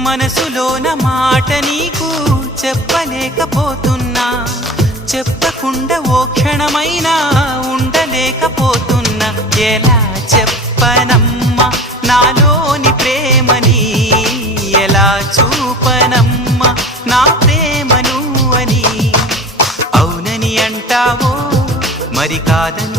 మనసులోన మాట నీకు చెప్పలేకపోతున్నా, చెప్పకుండా ఓ క్షణమైనా ఉండలేకపోతున్నా. ఎలా చెప్పనమ్మా నాలోని ప్రేమని, ఎలా చూపనమ్మా నా ప్రేమను అని. అవునని అంటావో మరి కాదని